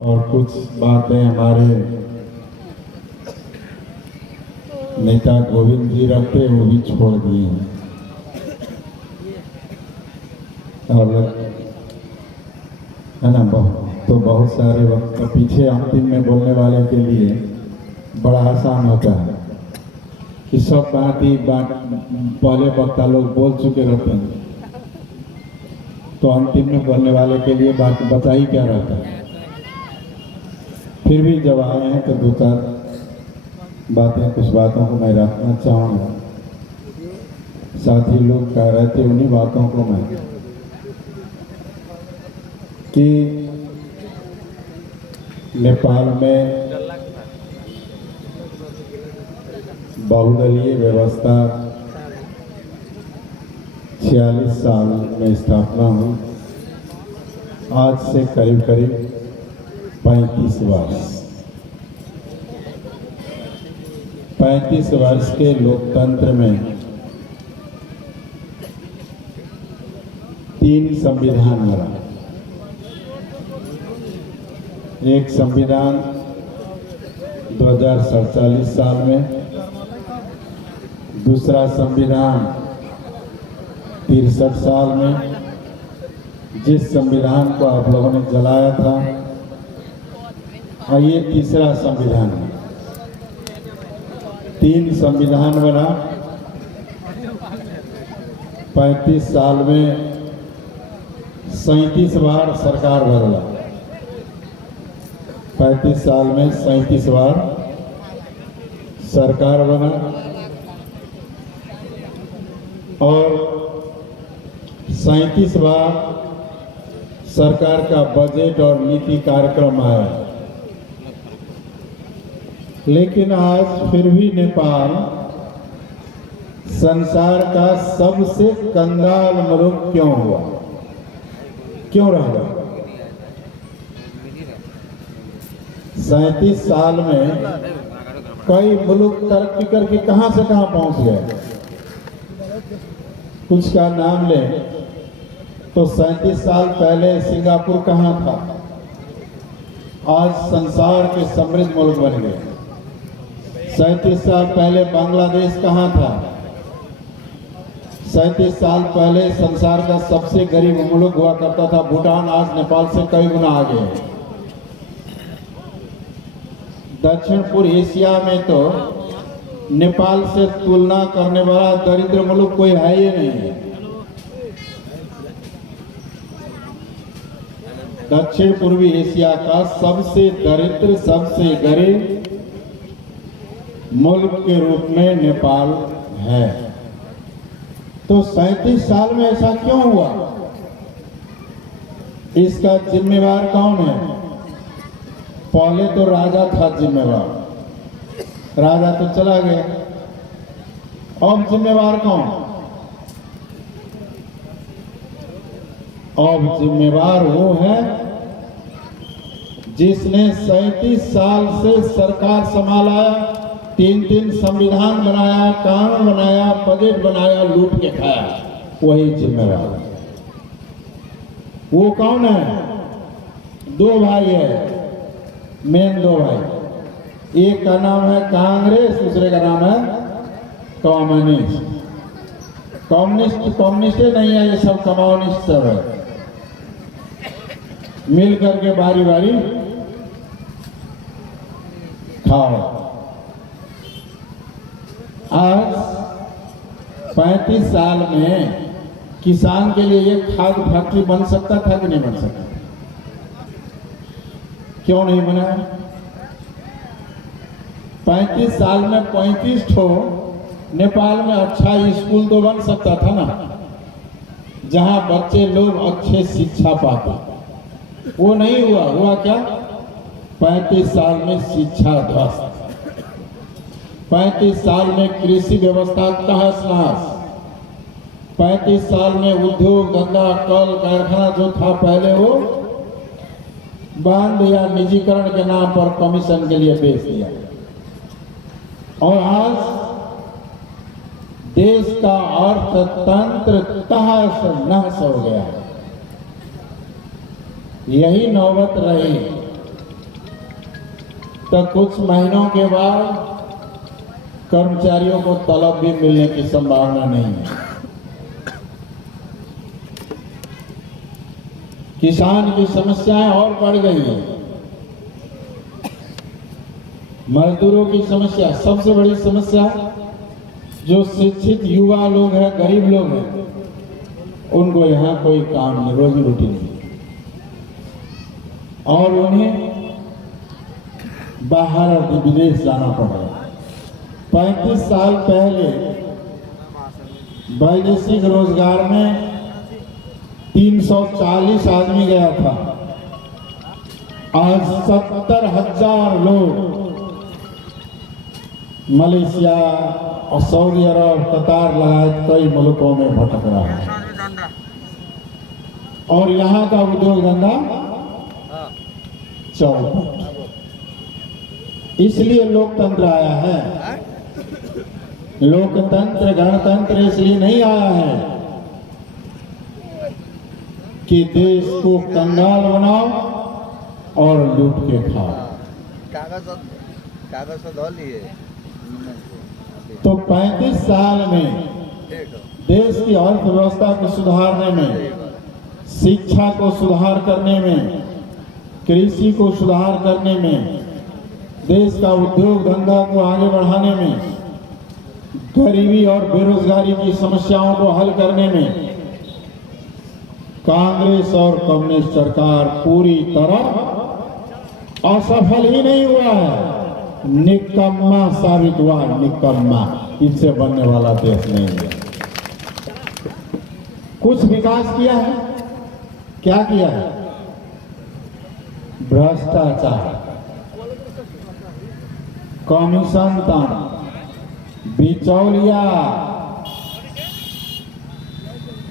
और कुछ बातें हमारे नेता गोविंद जी रखते वो भी छोड़ दिए हैं। और है ना, बहुत सारे वक्त पीछे अंतिम में बोलने वाले के लिए बड़ा आसान होता है कि सब बात पहले वक्ता लोग बोल चुके रहते हैं, तो अंतिम में बोलने वाले के लिए बात बचा ही क्या रहता है। फिर भी जब आए हैं तो दो चार बातें, कुछ बातों को मैं रखना चाहूँगा। साथी लोग कह रहे थे उन्हीं बातों को मैं कि नेपाल में बहुदलीय व्यवस्था 46 साल में स्थापना हुई। आज से करीब करीब 35 वर्ष के लोकतंत्र में 3 संविधान बना। एक संविधान 2047 साल में, दूसरा संविधान 63 साल में, जिस संविधान को आप लोगों ने जलाया था, और ये तीसरा संविधान है। 3 संविधान बना। 35 साल में 37 बार सरकार बदला। 35 साल में 37 बार सरकार बना और 37 बार सरकार का बजट और नीति कार्यक्रम आया। लेकिन आज फिर भी नेपाल संसार का सबसे कंगाल मुल्क क्यों हुआ, क्यों रह गया? 37 साल में कई मुल्क तरक्की करके कहां से कहां पहुंच गए। कुछ का नाम ले तो 37 साल पहले सिंगापुर कहां था, आज संसार के समृद्ध मुल्क बन गए। 37 साल पहले बांग्लादेश कहां था, 37 साल पहले संसार का सबसे गरीब मुल्क हुआ करता था भूटान, आज नेपाल से कई गुना आगे है। दक्षिण पूर्व एशिया में तो नेपाल से तुलना करने वाला दरिद्र मुल्क कोई है ही नहीं है। दक्षिण पूर्वी एशिया का सबसे दरिद्र, सबसे गरीब मुल्क के रूप में नेपाल है। तो 37 साल में ऐसा क्यों हुआ? इसका जिम्मेवार कौन है? पहले तो राजा था जिम्मेवार, राजा तो चला गया। अब जिम्मेवार कौन? अब जिम्मेवार वो है जिसने 37 साल से सरकार संभाला, 3 संविधान बनाया, कानून बनाया, बजट बनाया, लूट के खाया। वही जिम्मेवार। वो कौन है? 2 भाई है, मेन 2 भाई। एक का नाम है कांग्रेस, दूसरे का नाम है कम्युनिस्ट। कम्युनिस्ट नहीं है, ये सब कम्युनिस्ट सब है। मिल करके बारी बारी खाओ। आज 35 साल में किसान के लिए एक खाद फैक्ट्री बन सकता था कि नहीं बन सकता? क्यों नहीं बना? 35 साल में 35 ठो नेपाल में अच्छा स्कूल तो बन सकता था ना, जहां बच्चे लोग अच्छे शिक्षा पाते। वो नहीं हुआ। हुआ क्या? 35 साल में शिक्षा ध्वस्त, 35 साल में कृषि व्यवस्था तहस नहस, 35 साल में उद्योग धंधा, कल कारखाना जो था पहले वो बंद या निजीकरण के नाम पर कमीशन के लिए बेच दिया। और आज देश का अर्थतंत्र तहस नहस हो गया। यही नौबत रही तो कुछ महीनों के बाद कर्मचारियों को तलब भी मिलने की संभावना नहीं है। किसान की समस्याएं और बढ़ गई है। मजदूरों की समस्या, सबसे बड़ी समस्या जो शिक्षित युवा लोग हैं, गरीब लोग हैं, उनको यहाँ कोई काम नहीं, रोजी रोटी नहीं, और उन्हें बाहर विदेश जाना पड़ रहा है। 35 साल पहले वैदेशिक रोजगार में 340 आदमी गया था। आज 70,000 लोग मलेशिया और सऊदी अरब, कतार लगाए कई मुल्कों में भटक रहा है, और यहाँ का उद्योग धंधा चौपट। इसलिए लोकतंत्र आया है। लोकतंत्र, गणतंत्र इसलिए नहीं आया है कि देश को कंगाल बनाओ और लूट के खाओ। कागज धो लिए। तो 35 साल में देश की अर्थव्यवस्था को सुधारने में, शिक्षा को सुधार करने में, कृषि को सुधार करने में, देश का उद्योग धंधा को आगे बढ़ाने में, गरीबी और बेरोजगारी की समस्याओं को हल करने में कांग्रेस और कम्युनिस्ट सरकार पूरी तरह असफल ही नहीं हुआ है, निकम्मा साबित हुआ। निकम्मा, इससे बनने वाला देश नहीं है। कुछ विकास किया है, क्या किया है? भ्रष्टाचार, कमीशन तंत्र, बिचौलिया,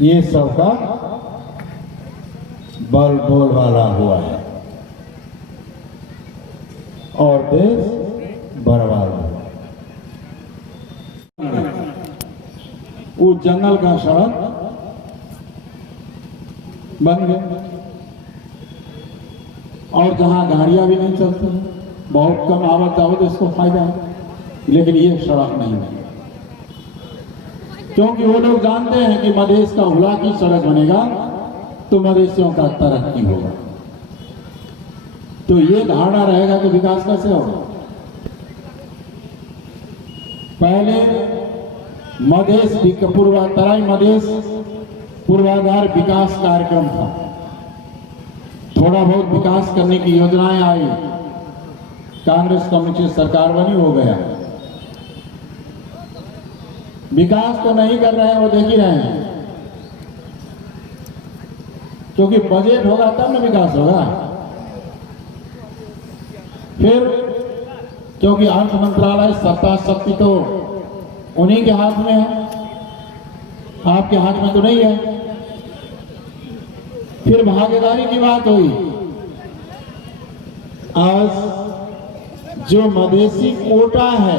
ये सब का बल बोल वाला हुआ है और देश बर्बाद हुआ। वो जंगल का सड़क बन गया, और जहां गाड़ियां भी नहीं चलती, बहुत कम आवक जावक इसको फायदा है, लेकिन ये सड़क नहीं है, क्योंकि वो लोग जानते हैं कि मधेश का हुला की सड़क बनेगा तो मधेशियों का तरक्की होगा। तो ये धारणा रहेगा कि विकास कैसे होगा। पहले मधेश तराई मधेश पूर्वाधार विकास कार्यक्रम था, थोड़ा बहुत विकास करने की योजनाएं आई, कांग्रेस कम्युनिस्ट सरकार बनी, हो गया। विकास तो नहीं कर रहे हैं, वो देख ही रहे हैं, क्योंकि बजट होगा तब ना विकास होगा। फिर क्योंकि अर्थ मंत्रालय, सत्ता शक्ति तो उन्हीं के हाथ में है, आपके हाथ में तो नहीं है। फिर भागीदारी की बात हुई। आज जो मधेसी कोटा है,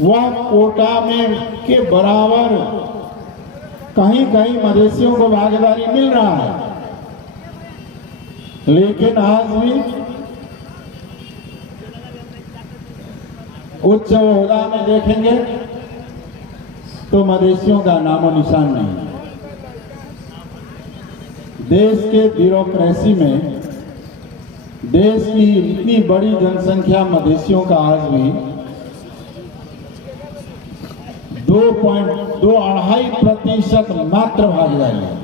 वह कोटा में के बराबर कहीं कहीं मधेसियों को भागीदारी मिल रहा है, लेकिन आज भी उच्च ओहदा में देखेंगे तो मधेसियों का नामो निशान नहीं। देश के ब्यूरोक्रेसी में, देश की इतनी बड़ी जनसंख्या मधेसियों का आज भी 2.2-2.5% मात्र भागीदारी है।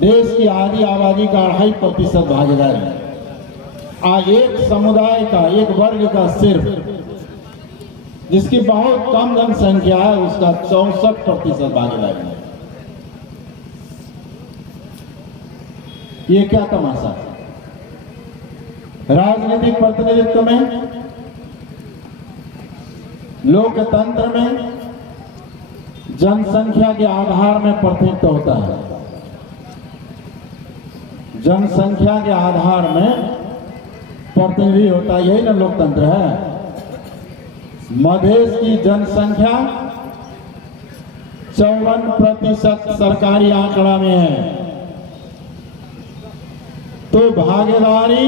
देश की आधी आबादी का 2.5% भागीदारी है। आज एक समुदाय का, एक वर्ग का सिर्फ, जिसकी बहुत कम जनसंख्या है, उसका 64% भागीदारी है। ये क्या तमाशा है? राजनीतिक प्रतिनिधित्व में, लोकतंत्र में जनसंख्या के आधार में प्रतिनिधित्व होता है। जनसंख्या के आधार में प्रतिनिधि होता है, यही ना लोकतंत्र है। मधेश की जनसंख्या 54% सरकारी आंकड़ा में है, तो भागीदारी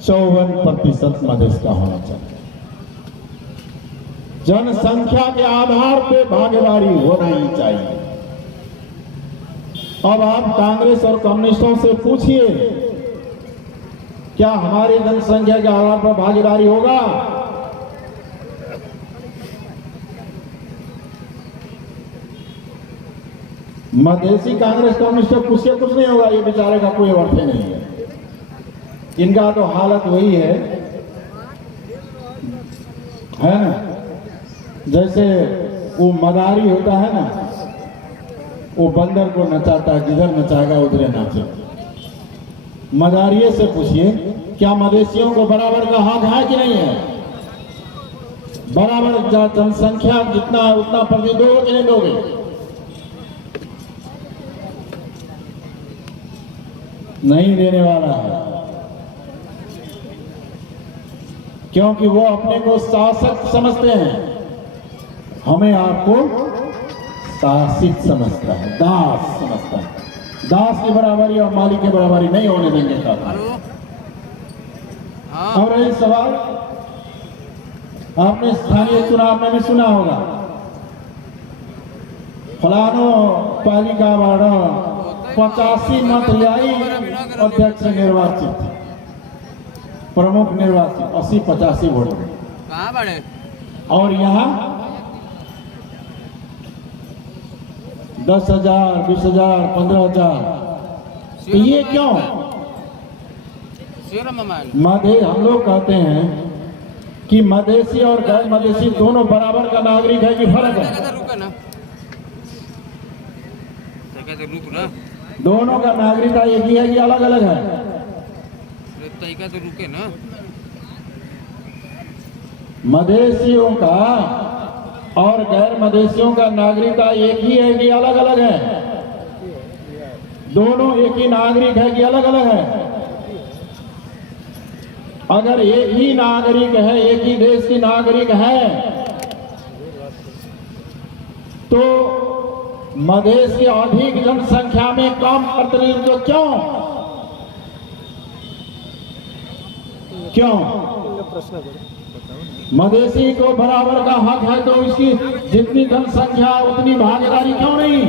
54% मधेश का होना चाहिए। जनसंख्या के आधार पे भागीदारी होना ही चाहिए। अब आप कांग्रेस और कम्युनिस्टों से पूछिए, क्या हमारी जनसंख्या के आधार पर भागीदारी होगा? मधेसी कांग्रेस कम्युनिस्ट से पूछिए, कुछ नहीं होगा। ये बेचारे का कोई अर्थ नहीं है। इनका तो हालत वही है ना, जैसे वो मदारी होता है ना, वो बंदर को नचाता है, जिधर नचाएगा उधरे नाचे। मदारिये से पूछिए, क्या मधेसियों को बराबर का हक है कि नहीं है? बराबर जनसंख्या जितना है उतना प्रति दोगे कि नहीं दोगे? नहीं देने वाला है, क्योंकि वो अपने को शासक समझते हैं। हमें आपको शासित समझता है, दास समझता है। दास की बराबरी और मालिक की बराबरी नहीं होने देंगे। और एक सवाल आपने स्थानीय चुनाव में भी सुना होगा, फलानो पालिका वाला 85 मत लाई अध्यक्ष निर्वाचित, प्रमुख निर्वाचित 80-85 वोट। और यहाँ 10,000, 20,000, 15,000। ये क्यों? मधे हम लोग कहते हैं कि मधेसी और गैर मधेसी दोनों बराबर का नागरिक है कि फर्क है? दोनों का नागरिकता एक ही है कि अलग अलग है? तो रुके ना। मधेसियों का और गैर मधेसियों का नागरिकता एक ही है कि अलग अलग है? दोनों एक ही नागरिक है कि अलग अलग है? अगर एक ही नागरिक है, एक ही देश की नागरिक है, तो मधेश की अधिक जनसंख्या में कम प्रतिनिधित्व क्यों? मधेसी को बराबर का हक है तो इसकी जितनी जनसंख्या उतनी भागीदारी क्यों नहीं?